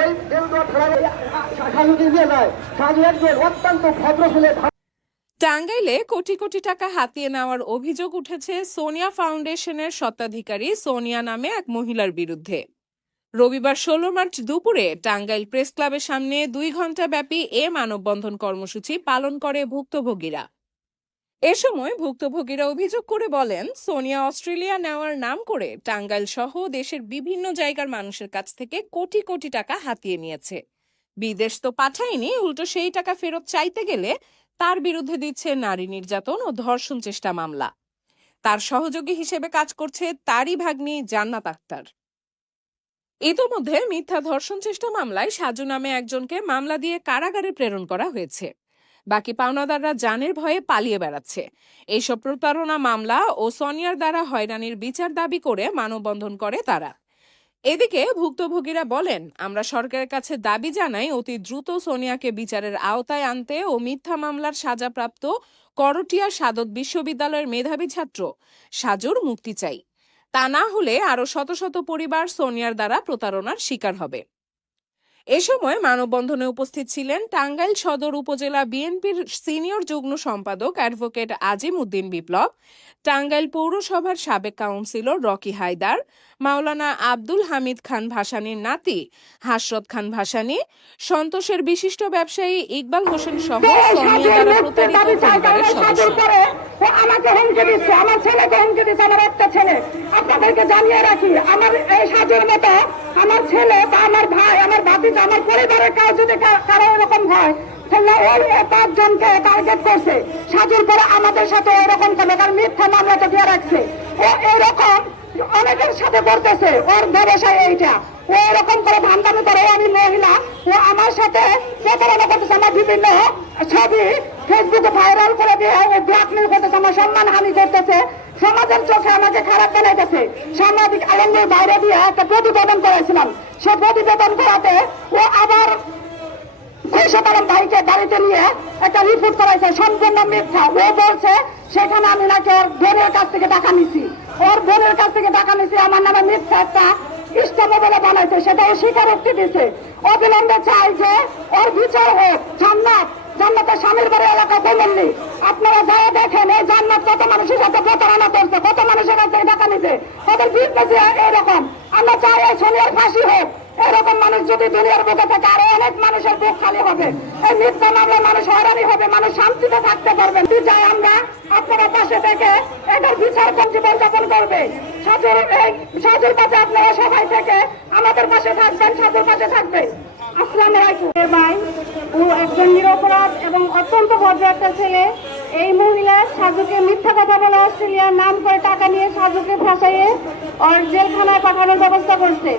ওই দেউদুয়ার থানায় সাজুকে নিয়ে যায়। সাজু একজন অত্যন্ত ভদ্র ছেলে। টাঙ্গাইলে কোটি কোটি টাকা হাতিয়ে নেওয়ার অভিযোগ উঠেছে সোনিয়া ফাউন্ডেশনের স্বত্বাধিকারী সোনিয়া নামে এক মহিলার বিরুদ্ধে। রবিবার 16 মার্চ দুপুরে টাঙ্গাইল প্রেস ক্লাবের সামনে 2 ঘণ্টা ব্যাপী এ মানববন্ধন কর্মসূচি পালন করে ভুক্তভোগীরা। এ সময় ভুক্তভোগীরা অভিযোগ করে বলেন, সোনিয়া অস্ট্রেলিয়া নেওয়ার নাম করে টাঙ্গাইল সহ দেশের বিভিন্ন জায়গার মানুষের কাছ থেকে কোটি কোটি টাকা হাতিয়ে নিয়েছে। বিদেশ তো পাঠায়নি, উল্টো সেই টাকা ফেরত চাইতে গেলে তার বিরুদ্ধে দিচ্ছে নারী নির্যাতন ও ধর্ষণ চেষ্টা মামলা। তার সহযোগী হিসেবে কাজ করছে তারই ভাগ্নি জান্নাত আক্তার। ইতোমধ্যে মিথ্যা ধর্ষণ চেষ্টা মামলায় সাজু নামে একজনকে মামলা দিয়ে কারাগারে প্রেরণ করা হয়েছে। বাকি পাওনাদাররা জানের ভয়ে পালিয়ে বেড়াচ্ছে। এইসব প্রতারণা মামলা ও সোনিয়ার দ্বারা হয়রানির বিচার দাবি করে মানববন্ধন করে তারা। এদিকে ভুক্তভোগীরা বলেন, আমরা সরকারের কাছে দাবি জানাই অতি দ্রুত সোনিয়াকে বিচারের আওতায় আনতে ও মিথ্যা মামলার সাজাপ্রাপ্ত করটিয়া সাদত বিশ্ববিদ্যালয়ের মেধাবী ছাত্র সাজুর মুক্তি চাই। তা না হলে আরো শত শত পরিবার সোনিয়ার দ্বারা প্রতারণার শিকার হবে। এ সময় মানববন্ধনে উপস্থিত ছিলেন টাঙ্গাইল সদর উপজেলা বিএনপির সিনিয়র যুগ্ম সম্পাদক অ্যাডভোকেট আজিম উদ্দিন বিপ্লব, টাঙ্গাইল পৌরসভার সাবেক কাউন্সিলর রকি হায়দার, মাওলানা আব্দুল হামিদ খান ভাসানীর নাতি হাসরত খান ভাসানী, সন্তোষের বিশিষ্ট ব্যবসায়ী ইকবাল হোসেন সহ সোনিয়া দ্বারা প্রতারিত পরিবারের সদস্যরা। আমাকে হুমকি দিচ্ছে, আমার ছেলেকে হুমকি দিচ্ছে, আমার একটা ছেলে। আপনাদেরকে জানিয়ে রাখি, আমার এই সাজুর মতো আমার ছেলে বা আমার ভাই, আমার ভাতিজা, আমার পরিবারের কাজ যদি কারো এরকম হয়, তাহলে ওই 5 জনকে টার্গেট করছে। সাজুর পরে আমাদের সাথে এরকম কেন? তার মিথ্যা মামলাটা দিয়ে রাখছে। ও এরকম অনেকের সাথে করতেছে, ওর ব্যবসায় এইটা। ও এরকম করে ধান্দামি করে, আমি মহিলা, ও আমার সাথে প্রতারণা করতেছে। আমার বিভিন্ন ছবি ফেসবুকে ভাইরাল করে দিয়ে ব্ল্যাকমেল করতেছে, আমার সম্মান হানি করতেছে, সমাজের চোখে আমাকে খারাপ বানাইতেছে। সাংবাদিক আলমগীর বাইরে দিয়ে একটা প্রতিবেদন করেছিলাম, সে প্রতিবেদন করাতে ও আবার খুরশেদ আলম ভাইকে গাড়িতে নিয়ে একটা রিপোর্ট করাইছে, সম্পূর্ণ মিথ্যা। ও বলছে সেখানে আমি নাকি ওর বোনের কাছ থেকে টাকা নিছি, ওর বোনের কাছ থেকে টাকা নিছি, আমার নামে মিথ্যা একটা ইস্তেমা বলে বানাইছে, সেটা ও স্বীকারোক্তি দিছে। অবিলম্বে চাই যে ওর বিচার হোক। জান্নাতের স্বামীর বাড়ি এলাকা বললি, আপনারা যাই দেখেন এই জান্নাত কত মানুষের সাথে প্রতারণা করছে, কত মানুষের কাছে টাকা নিছে, তাদের বিজনেস এরকম। আমরা চাই এই সোনিয়ার ফাঁসি হোক। এরকম মানুষ যদি দুনিয়ার বুকে থাকে আরো অনেক মানুষের বুক খালি হবে। এই মিথ্যা মামলায় মানুষ হয়রানি হবে, মানুষ শান্তিতে থাকতে পারবেন। চাই আমরা আপনারা পাশে থেকে এটার বিচার জীবন যাপন করবে। সাজুর পাশে আপনারা সবাই থেকে আমাদের পাশে থাকবেন, সাজুর পাশে থাকবেন। আসসালামু আলাইকুম। ভাই, ও একজন নিরপরাধ এবং অত্যন্ত ভদ্র একটা ছেলে। এই মহিলা সাজুকে মিথ্যা কথা বলে অস্ট্রেলিয়ার নাম করে টাকা নিয়ে সাজুকে ফাঁসাইয়ে ওর জেলখানায় পাঠানোর ব্যবস্থা করছে।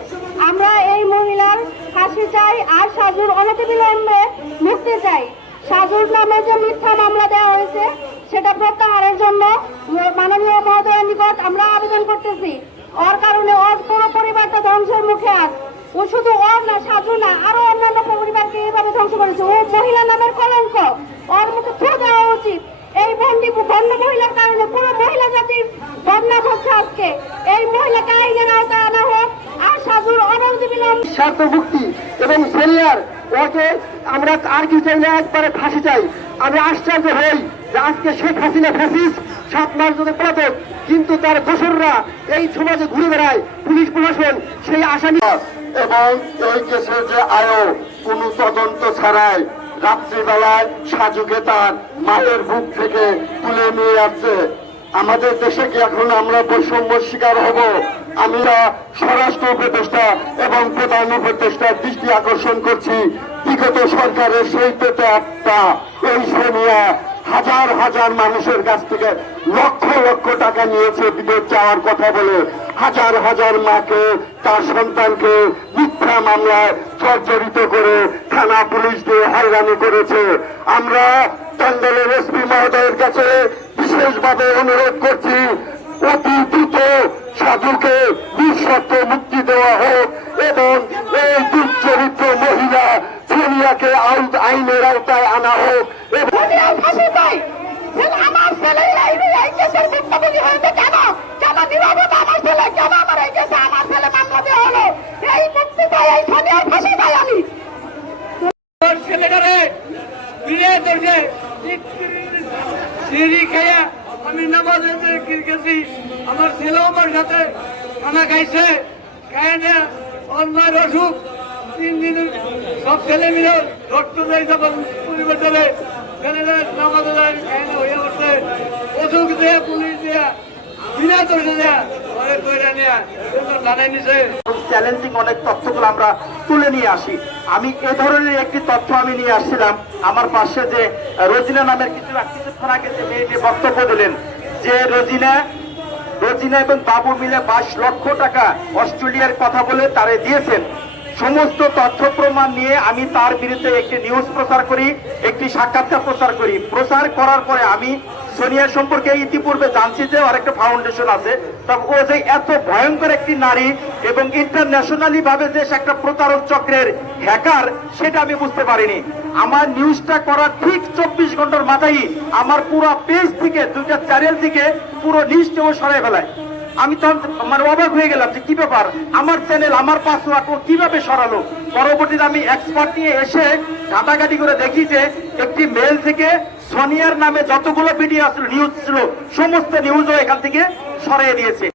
আমরা এই মহিলার ফাঁসি চাই আর সাজুর অনতিবিলম্বে মুক্তি চাই। সাজুর নামে যে মিথ্যা মামলা দেওয়া হয়েছে সেটা প্রত্যাহারের জন্য মাননীয় মহোদয়ের নিকট আমরা আবেদন করতেছি। ওর কারণে ওর পুরো পরিবারটা ধ্বংসের মুখে আছে। ও শুধু ওর না, সাজু না, আরো অন্যান্য পরিবারকে এইভাবে ধ্বংস করেছে। ও মহিলা নামের কলঙ্ক, ওর মুখে থু দেওয়া উচিত। এই বন্য মহিলার কারণে পুরো মহিলা জাতির বদনাম হচ্ছে আজকে। এই মহিলাকে আইনের আওতায় আনা হোক আর সাজুর অনতিবিলম্বে স্বার্থভুক্তি এবং সোনিয়ার ওকে আমরা আর কি চাইলে একবারে ফাঁসি চাই। আমি আশ্চর্য হই যে আজকে শেখ হাসিনা ফ্যাসিস্ট 7 মাস ধরে পলাতক, কিন্তু তার দোসররা এই সমাজে ঘুরে বেড়ায়। পুলিশ প্রশাসন সেই আসামি এবং এই কেসের যে আয়ো কোনো তদন্ত ছাড়াই রাত্রিবেলায় সাজুকে তার মায়ের বুক থেকে তুলে নিয়ে আসছে। আমাদের দেশে কি এখন আমরা বৈষম্য শিকার হব? আমরা স্বরাষ্ট্র উপদেষ্টা এবং প্রধান উপদেষ্টার দৃষ্টি আকর্ষণ করছি, বিগত সরকারের সেই পেটে এই সোনিয়া হাজার হাজার মানুষের কাছ থেকে লক্ষ লক্ষ টাকা নিয়েছে বিদেশ যাওয়ার কথা বলে। হাজার হাজার মাকে, তার সন্তানকে মিথ্যা মামলায় জর্জরিত করে থানা পুলিশ দিয়ে হয়রানি করেছে। আমরা টাঙ্গাইলের এসপি মহোদয়ের কাছে বিশেষভাবে অনুরোধ করছি, অতি দ্রুত সাধুকে নিঃশর্ত মুক্তি দেওয়া হোক এবং এই দুর্চরিত্র মহিলা সোনিয়াকে আইনের আওতায় আনা হোক। আমার ছেলে এই কেসের ভুক্তভোগী হয়েছে কেন? কেন নিরবতা? আমার ছেলে কেন আমার এই কেসে আমার ছেলে মামলা দেওয়া হলো? এই মুক্তি চাই, এই সোনিয়ার ফাঁসি চাই আমি। সাথে খানা খাইছে খায় না অন্যায় অসুখ 3 দিন সব ছেলে মিলে রক্ত দেয় যখন পরিবর্তনে ছেলেরা নামাজ যায় খায় না হয়ে বসে অসুখ দেয়া পুলিশ দেয়া বিনা দোষে দেয়া ঘরে তৈরি নেয়া জানাই নিছে। চ্যালেঞ্জিং অনেক তথ্যগুলো আমরা তুলে নিয়ে আসি। আমি এ ধরনের একটি তথ্য আমি নিয়ে আসছিলাম। আমার পাশে যে রোজিনা নামের কিছুক্ষণ আগে যে মেয়েটি বক্তব্য দিলেন যে রোজিনা এবং বাবু মিলে 22 লক্ষ টাকা অস্ট্রেলিয়ার কথা বলে তারে দিয়েছেন। সমস্ত তথ্য প্রমাণ নিয়ে আমি তার বিরুদ্ধে একটি নিউজ প্রচার করি, একটি সাক্ষাৎকার প্রচার করি। প্রচার করার পরে আমি সোনিয়া সম্পর্কে ইতিপূর্বে জানছি যে ওর একটা ফাউন্ডেশন আছে, তবে ও যে এত ভয়ঙ্কর একটি নারী এবং ইন্টারন্যাশনালি ভাবে যে সে একটা প্রতারক চক্রের হ্যাকার সেটা আমি বুঝতে পারিনি। আমার নিউজটা করার ঠিক 24 ঘন্টার মাথায় আমার পুরো পেজ থেকে 2টা চ্যানেল থেকে পুরো লিস্ট ও সরাই ফেলায়। আমি তখন মানে অবাক হয়ে গেলাম যে কি ব্যাপার, আমার চ্যানেল আমার পাসওয়ার্ড ও কিভাবে সরালো। পরবর্তীতে আমি এক্সপার্ট নিয়ে এসে ঘাটাঘাটি করে দেখি যে একটি মেল থেকে সোনিয়ার নামে যতগুলো ভিডিও আসলো নিউজ ছিল সমস্ত নিউজও এখান থেকে সরিয়ে দিয়েছে।